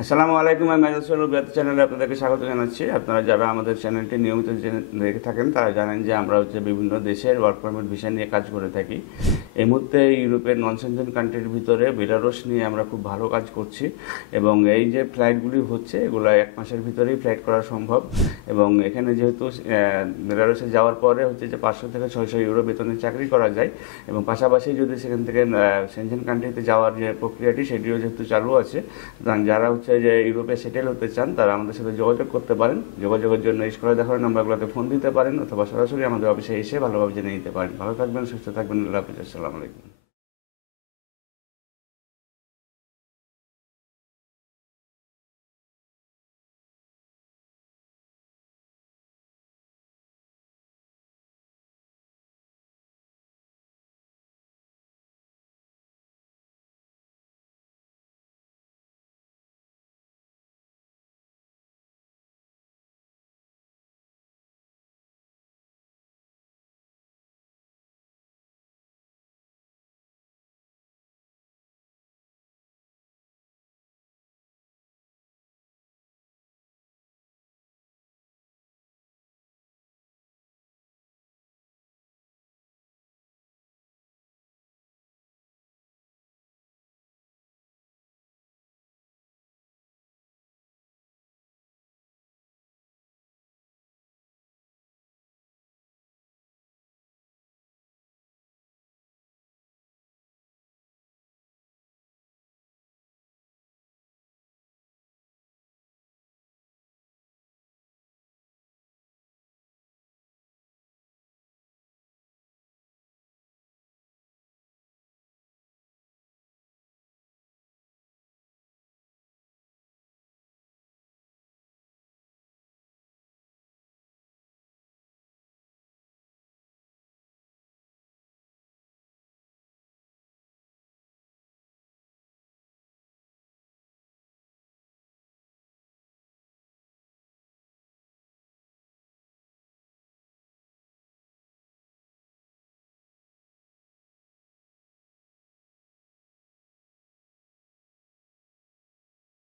আসসালামু আলাইকুম। আমি মেজাজ বেত চ্যানেলে আপনাদেরকে স্বাগত জানাচ্ছি। আপনারা যারা আমাদের চ্যানেলটি নিয়মিত দেখে থাকেন তারা জানেন যে আমরা বিভিন্ন দেশের ওয়ার্ক পারমিট ভিসা নিয়ে কাজ করে থাকি। এই মুহূর্তে ইউরোপের নন সেনজেন কান্ট্রির ভিতরে বেলারুশ নিয়ে আমরা খুব ভালো কাজ করছি এবং এই যে ফ্লাইটগুলি হচ্ছে এগুলো 1 মাসের ভিতরেই ফ্লাইট করা সম্ভব। এবং এখানে যেহেতু বেলারুশে যাওয়ার পরে যে 500 থেকে 600 ইউরো বেতনে চাকরি করা যায় এবং পাশাপাশি যদি সেখান থেকে সেনজেন কান্ট্রিতে যাওয়ার যে প্রক্রিয়াটি সেটিও যেহেতু চালু আছে, সুতরাং যারা যে ইউরোপে সেটেল হতে চান তারা আমাদের সাথে যোগাযোগ করতে পারেন। যোগাযোগের জন্য স্ক্রিনে দেখানো নাম্বারগুলোতে ফোন দিতে পারেন অথবা সরাসরি আমাদের অফিসে এসে ভালোভাবে জেনে নিতে পারেন। ভালো থাকবেন, সুস্থ থাকবেন। আল্লাহ হাফেজ। আসসালামু আলাইকুম।